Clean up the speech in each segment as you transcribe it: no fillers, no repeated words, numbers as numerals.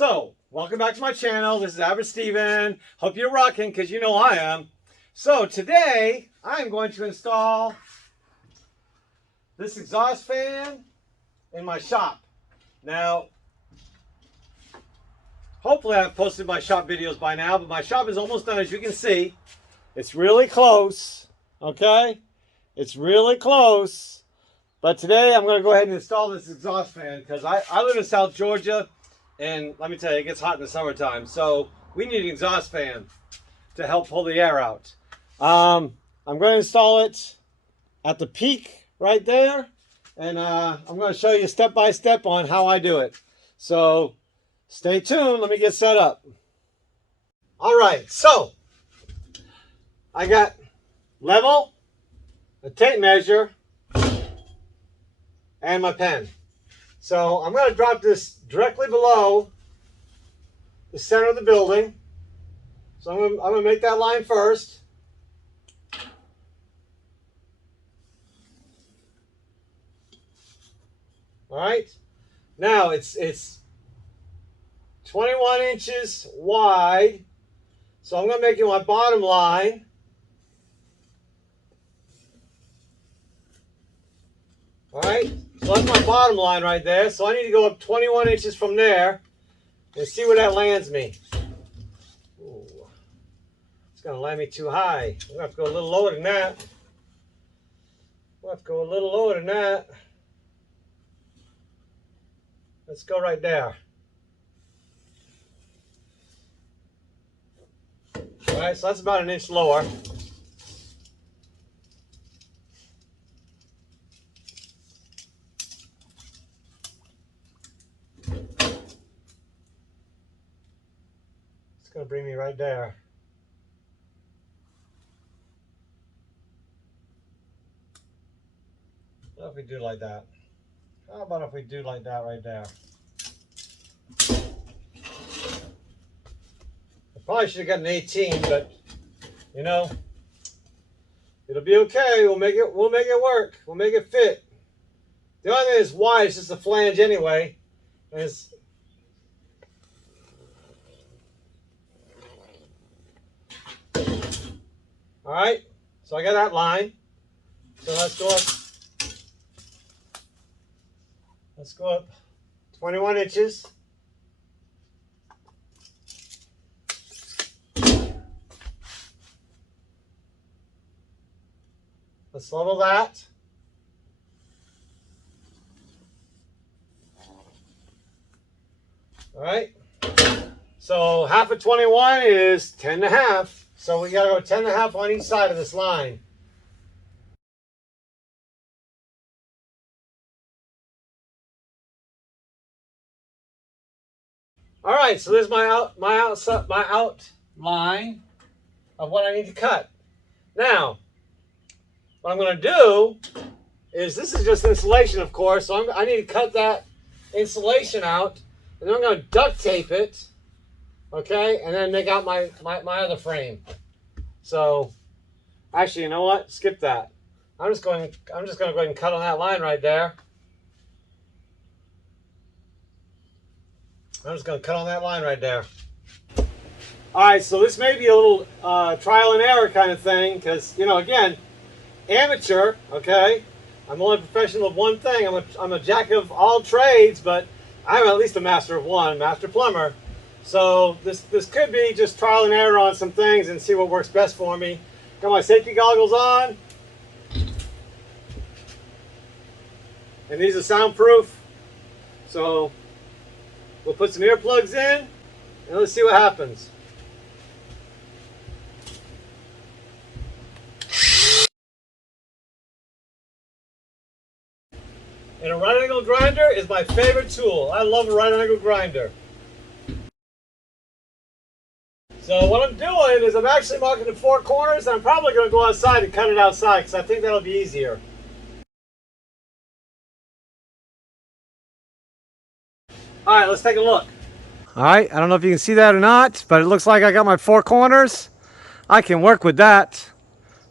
So, welcome back to my channel. This is Average Steven. Hope you're rocking, because you know I am. So, today, I'm going to install this exhaust fan in my shop. Now, hopefully I've posted my shop videos by now, but my shop is almost done, as you can see. It's really close, okay? It's really close. But today, I'm going to go ahead and install this exhaust fan, because I live in South Georgia. And let me tell you, it gets hot in the summertime. So we need an exhaust fan to help pull the air out. I'm going to install it at the peak right there. And I'm going to show you step by step on how I do it. So stay tuned. Let me get set up. All right. So I got level, a tape measure, and my pen. So I'm going to drop this directly below the center of the building. So I'm going to make that line first. All right. Now it's 21 inches wide. So I'm going to make it my bottom line. All right. So that's my bottom line right there. So I need to go up 21 inches from there and see where that lands me. Ooh, it's going to land me too high. I'm going to have to go a little lower than that. We'll have to go a little lower than that. Let's go right there. All right, so that's about an inch lower. It's going to bring me right there. How about if we do like that? How about if we do like that right there? I probably should have got an 18, but you know, it'll be okay. We'll make it work. We'll make it fit. The only thing that's wide is just the flange anyway. And it's all right, so I got that line. So let's go up. Let's go up 21 inches. Let's level that. All right. So half of 21 is 10 and a half. So we got to go 10 and a half on each side of this line. All right, so this is my outline of what I need to cut. Now, what I'm going to do is, this is just insulation, of course, so I need to cut that insulation out, and then I'm going to duct tape it, okay, and then make out my other frame. So, actually, you know what? Skip that. I'm just going to go ahead and cut on that line right there. I'm just going to cut on that line right there. All right, so this may be a little trial and error kind of thing, because, you know, again, amateur, okay? I'm only a professional of one thing. I'm a jack of all trades, but I'm at least a master of one, master plumber. So this could be just trial and error on some things and see what works best for me. Got my safety goggles on. And these are soundproof. So we'll put some earplugs in and let's see what happens. And a right angle grinder is my favorite tool. I love a right angle grinder. So what I'm doing is I'm actually marking the four corners, and I'm probably going to go outside and cut it outside because I think that'll be easier. All right, let's take a look. All right, I don't know if you can see that or not, but it looks like I got my four corners. I can work with that.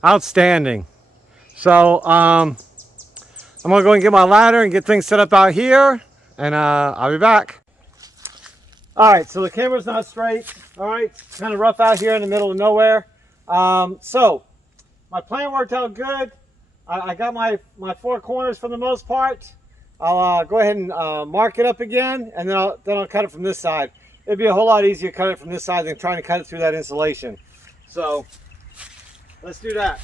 Outstanding. So I'm going to go and get my ladder and get things set up out here, and I'll be back. All right, so the camera's not straight. All right, it's kind of rough out here in the middle of nowhere. So my plan worked out good. I got my 4 corners for the most part. I'll go ahead and mark it up again, and then I'll cut it from this side. It'd be a whole lot easier to cut it from this side than trying to cut it through that insulation. So let's do that.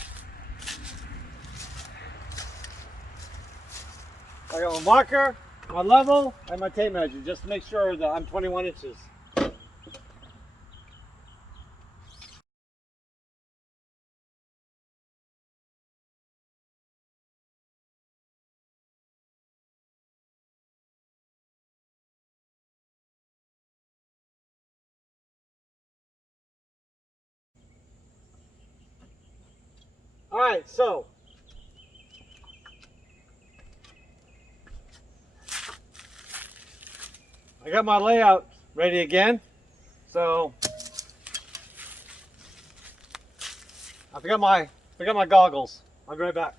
I got my marker, my level, and my tape measure just to make sure that I'm 21 inches. All right, so I got my layout ready again. So I forgot my goggles. I'll be right back.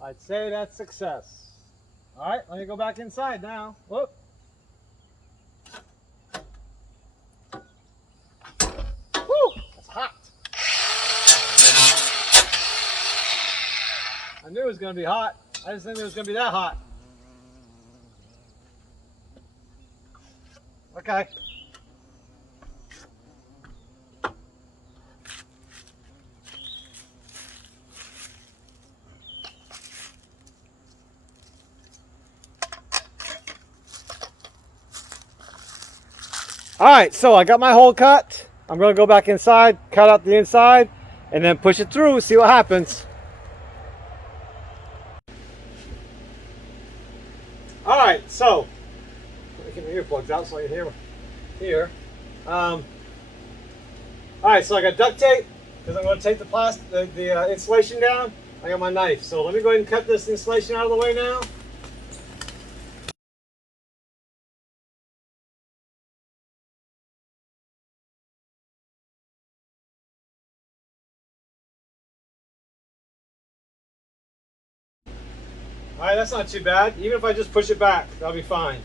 I'd say that's success. All right, let me go back inside now. Whoop. Woo, it's hot. I knew it was going to be hot. I didn't think it was going to be that hot. Okay. All right, so I got my hole cut. I'm going to go back inside, cut out the inside, and then push it through, see what happens. All right, so let me get my earplugs out so I can hear here. All right, so I got duct tape because I'm going to take the insulation down. I got my knife, so let me go ahead and cut this insulation out of the way now. All right, that's not too bad. Even if I just push it back, that'll be fine.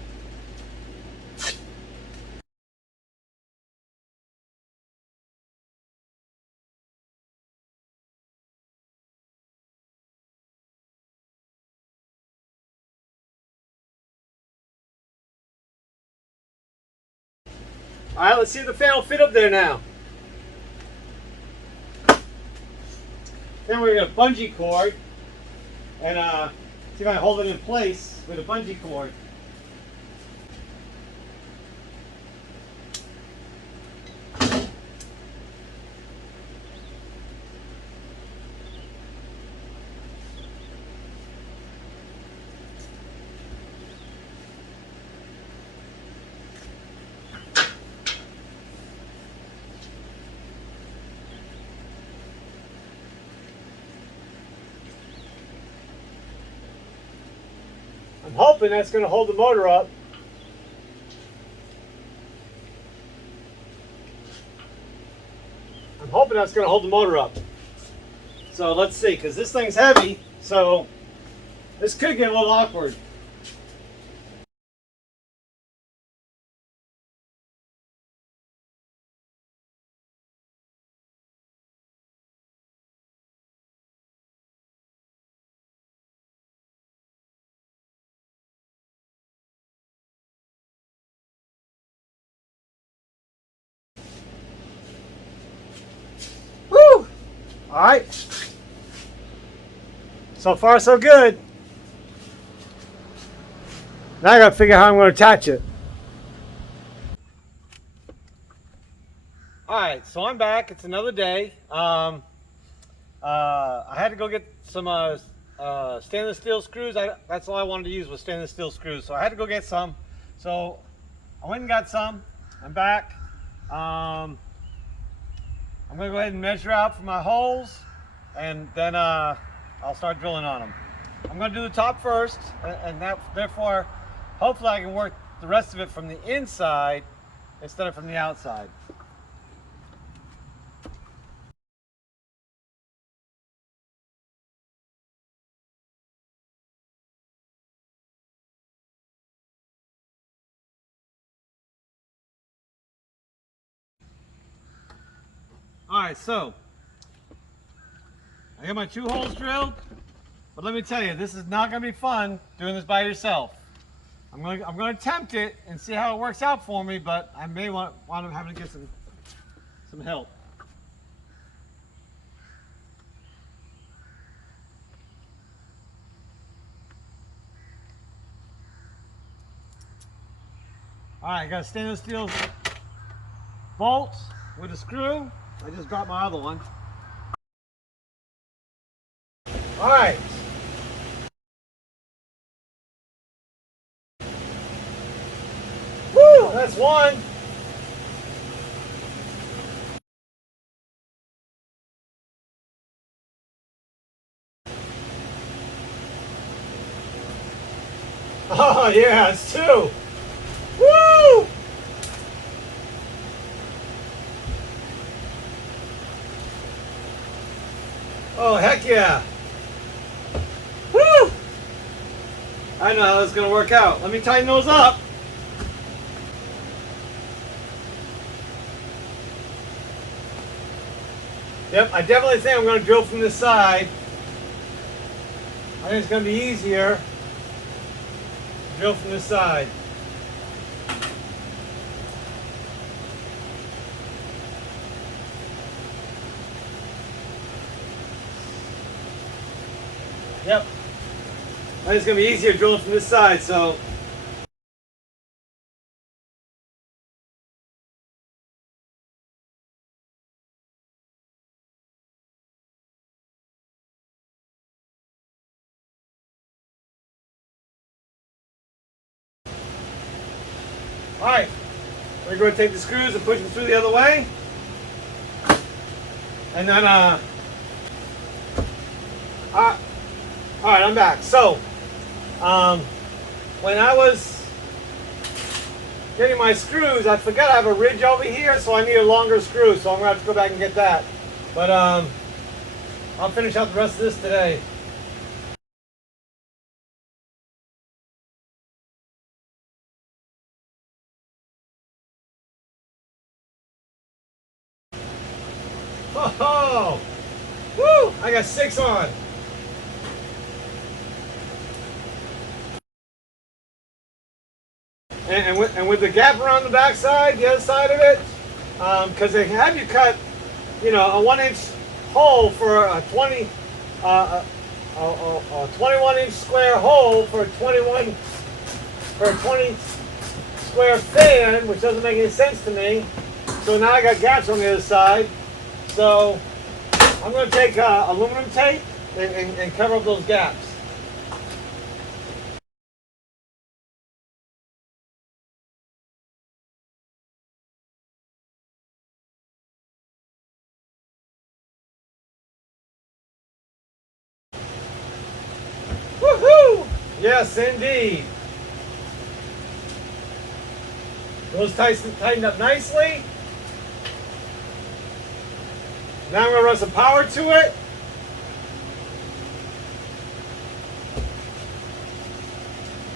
All right, let's see if the fan will fit up there now. Then we're going to bungee cord and see if I can hold it in place with a bungee cord. I'm hoping that's going to hold the motor up. I'm hoping that's going to hold the motor up. So let's see, because this thing's heavy, so this could get a little awkward. Woo! All right. So far, so good. Now I got to figure out how I'm going to attach it. All right, so I'm back. It's another day. I had to go get some stainless steel screws. That's all I wanted to use was stainless steel screws. So I had to go get some. So I went and got some. I'm back. I'm going to go ahead and measure out for my holes, and then I'll start drilling on them. I'm going to do the top first, and therefore, hopefully I can work the rest of it from the inside instead of from the outside. Alright, so I got my 2 holes drilled, but let me tell you, this is not going to be fun doing this by yourself. I'm going to attempt it and see how it works out for me, but I may want to having to get some help. Alright, I got a stainless steel bolt with a screw. I just dropped my other one. Alright. Woo! That's one. Oh yeah, it's 2. Woo! Oh heck yeah! Woo! I know how this is going to work out. Let me tighten those up. Yep, I definitely think I'm going to drill from this side. I think it's going to be easier to drill from this side. Yep. I think it's going to be easier drilling from this side, so. Alright, we're going to take the screws and push them through the other way. And then, alright, I'm back. So, when I was getting my screws, I forgot I have a ridge over here, so I need a longer screw, so I'm going to have to go back and get that. But, I'll finish out the rest of this today. Oh, woo! I got 6 on. And with the gap around the back side, the other side of it, because they have you cut, you know, a 1-inch hole for a 21-inch square hole for a 20 square fan, which doesn't make any sense to me. So now I got gaps on the other side. So I'm going to take aluminum tape and cover up those gaps. Woohoo! Yes, indeed. Those tightened up nicely. Now I'm going to run some power to it.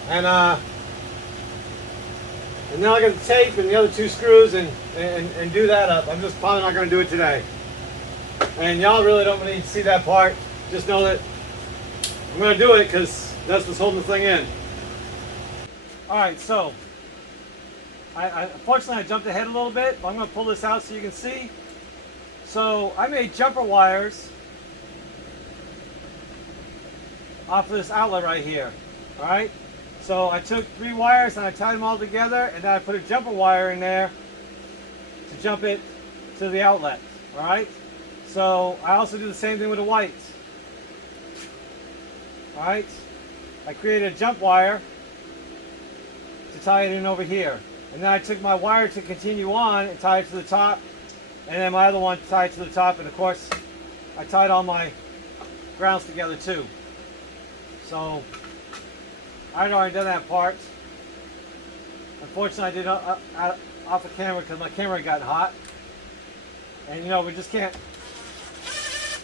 And now I got the tape and the other 2 screws and do that up. I'm just probably not going to do it today. And y'all really don't need to see that part. Just know that I'm going to do it because that's what's holding the thing in. Alright, so unfortunately I jumped ahead a little bit, but I'm going to pull this out so you can see. So I made jumper wires off of this outlet right here. Alright? So I took 3 wires and I tied them all together, and then I put a jumper wire in there to jump it to the outlet. Alright? So I also do the same thing with the whites. Alright? I created a jump wire to tie it in over here. And then I took my wire to continue on and tied it to the top. And then my other one tied to the top. And of course, I tied all my grounds together too. So I'd already done that part. Unfortunately, I did it off the camera because my camera got hot. And you know, we just can't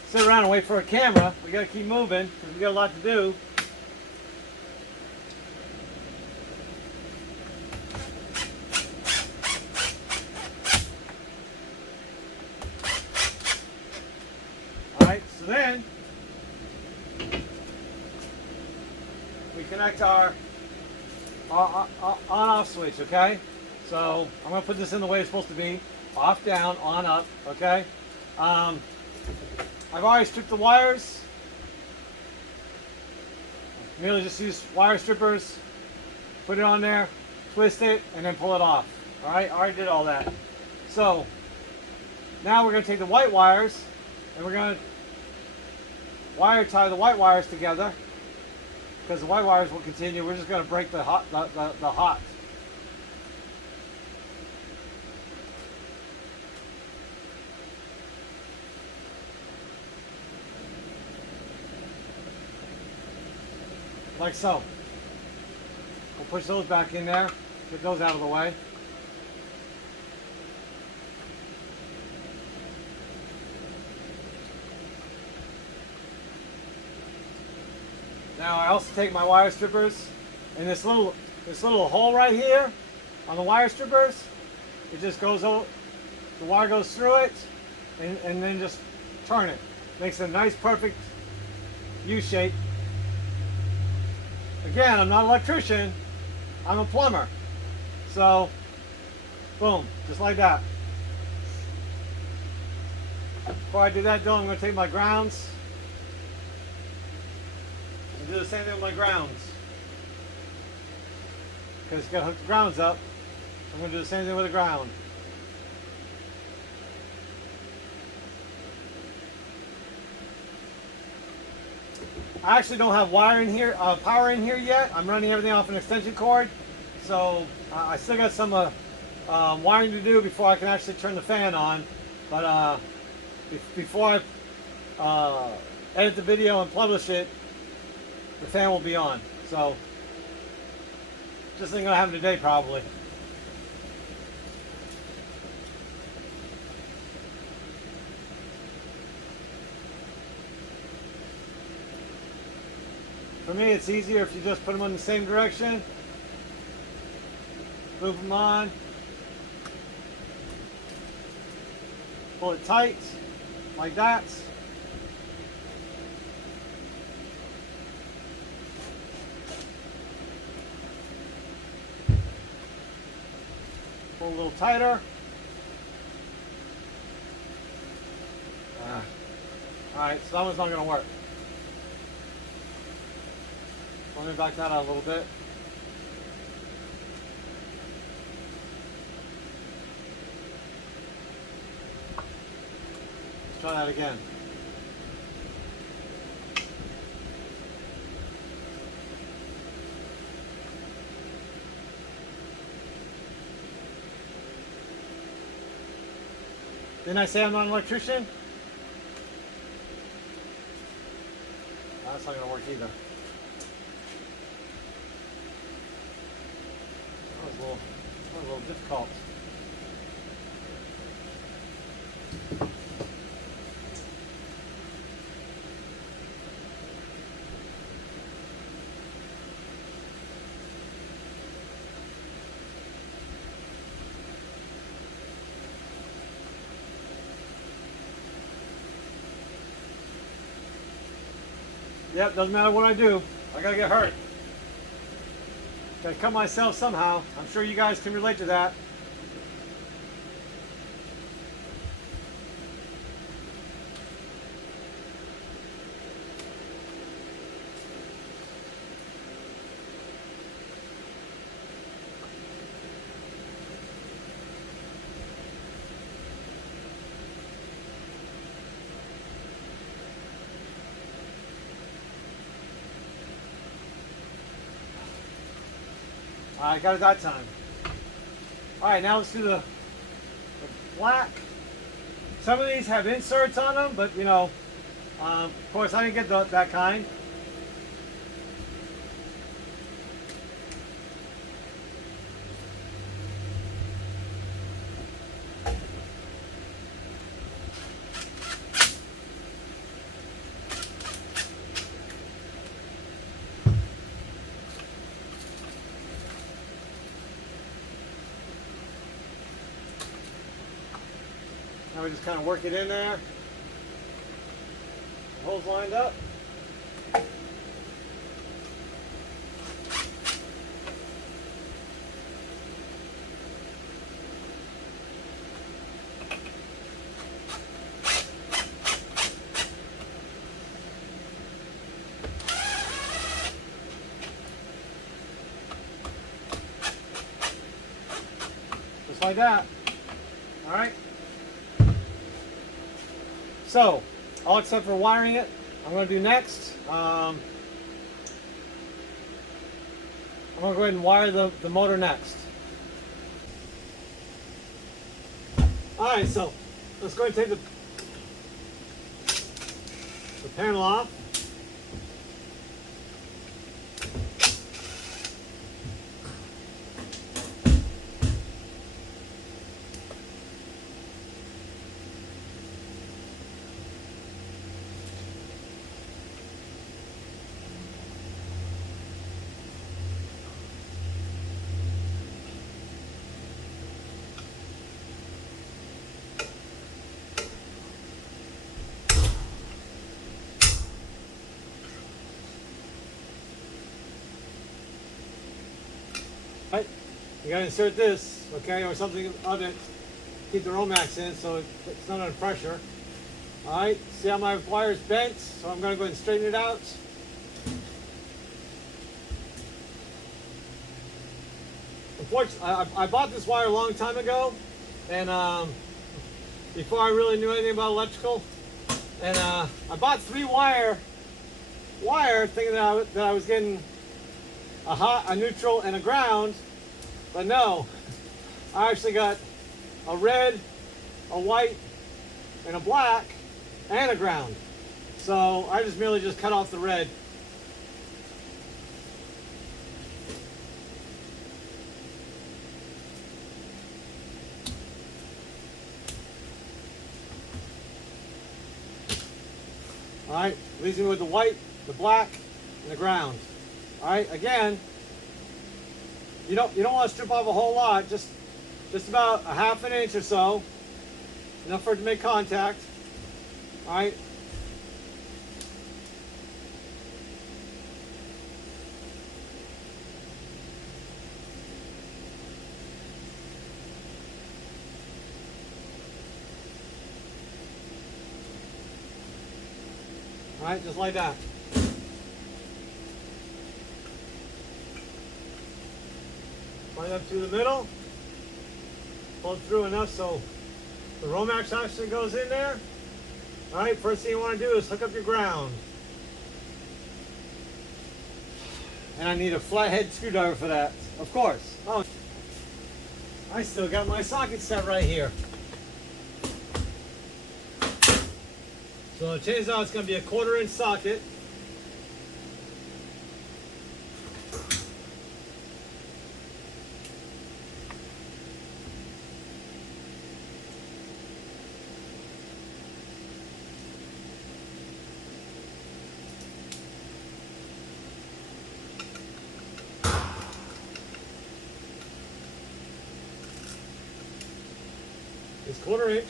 sit around and wait for a camera. We got to keep moving because we got a lot to do. Alright, so then we connect our on-off switch, okay? So I'm going to put this in the way it's supposed to be. Off, down, on, up, okay? I've already stripped the wires. Merely just use wire strippers, put it on there, twist it, and then pull it off. Alright, I already did all that. So now we're going to take the white wires and we're going to wire tie the white wires together because the white wires will continue. We're just going to break the hot. Like so. We'll push those back in there, get those out of the way. Now I also take my wire strippers and this little hole right here on the wire strippers, it just goes over, the wire goes through it and then just turn it. Makes a nice perfect U shape. Again, I'm not an electrician, I'm a plumber. So, boom, just like that. Before I do that though, I'm going to take my grounds and do the same thing with my grounds. Because you got to hook the grounds up, I'm going to do the same thing with the ground. I actually don't have wire in here, power in here yet. I'm running everything off an extension cord. So I still got some wiring to do before I can actually turn the fan on. But before I edit the video and publish it, the fan will be on. So just ain't gonna happen today probably. For me, it's easier if you just put them in the same direction. Move them on. Pull it tight, like that. Pull a little tighter. Alright, so that one's not going to work. Let me back that out a little bit. Let's try that again. Didn't I say I'm not an electrician? That's not going to work either. That was a little difficult. Yep, doesn't matter what I do. I gotta get hurt. Gotta cut myself somehow. I'm sure you guys can relate to that. I got it that time. All right, now let's do the black. Some of these have inserts on them, but you know, of course I didn't get that kind. Now we just kind of work it in there. Holes lined up. Just like that. All right. So, all except for wiring it, I'm going to do next. I'm going to go ahead and wire the motor next. Alright, so let's go ahead and take the panel off. Right, you gotta insert this, okay, or something of it. Keep the Romax in so it's not under pressure. All right, see how my wire's bent? So I'm gonna go ahead and straighten it out. Unfortunately, I bought this wire a long time ago, and before I really knew anything about electrical, and I bought 3-wire thinking that I was getting a hot, a neutral, and a ground, but no, I actually got a red, a white, and a black, and a ground. So I just merely cut off the red. All right, leaves me with the white, the black, and the ground. All right, again, you don't want to strip off a whole lot, just about a ½ inch or so, enough for it to make contact. All right. All right, just like that. Line up through the middle, pull it through enough so the Romax actually goes in there. All right, first thing you want to do is hook up your ground. And I need a flathead screwdriver for that, of course. Oh, I still got my socket set right here. So chances are it's going to be a 1/4 inch socket. It's 1/4 inch.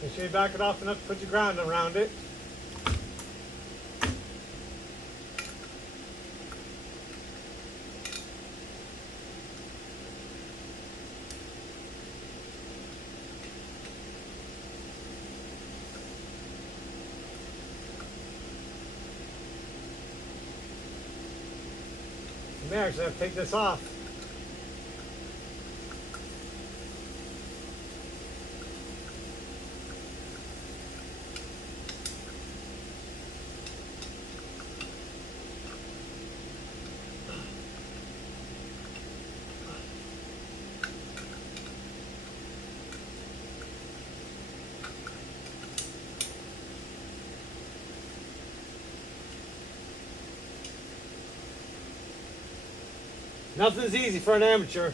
Make sure you back it off enough to put your ground around it. You may actually have to take this off. Nothing's easy for an amateur.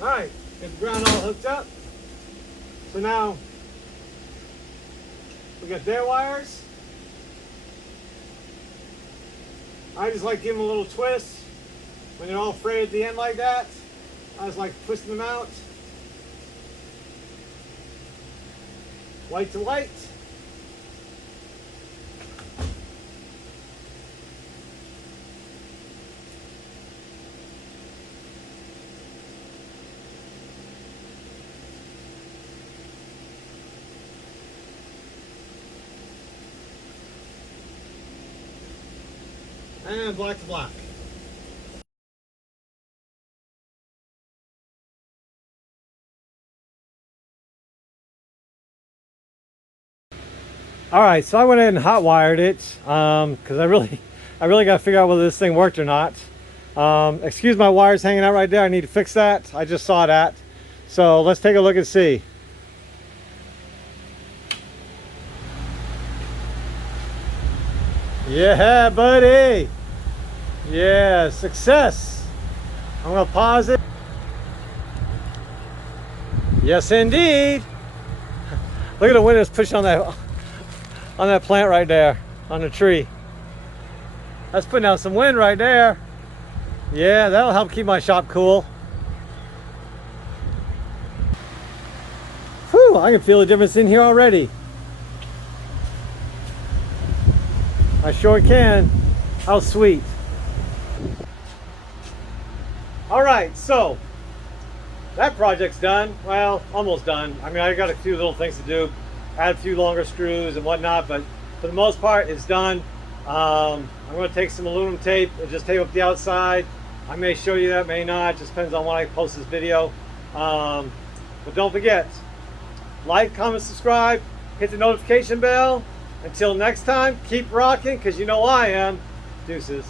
Alright, get the ground all hooked up. So now we got their wires. I just like giving them a little twist. When they're all frayed at the end like that, I just like twisting them out. White to white. And black to black. All right, so I went ahead and hot wired it because I really got to figure out whether this thing worked or not. Excuse my wires hanging out right there. I need to fix that. I just saw that. So let's take a look and see. Yeah, buddy. Yeah, success. I'm gonna pause it. Yes, indeed. Look at the wind that's pushing on that plant right there, on the tree. That's putting out some wind right there. Yeah, that'll help keep my shop cool. Whew, I can feel the difference in here already. I sure can. How sweet. All right, so that project's done. Well, almost done. I mean, I got a few little things to do. Add a few longer screws and whatnot, but for the most part, it's done. I'm going to take some aluminum tape and just tape up the outside. I may show you that, may not. Just depends on when I post this video. But don't forget, like, comment, subscribe, hit the notification bell. Until next time, keep rocking, because you know I am. Deuces.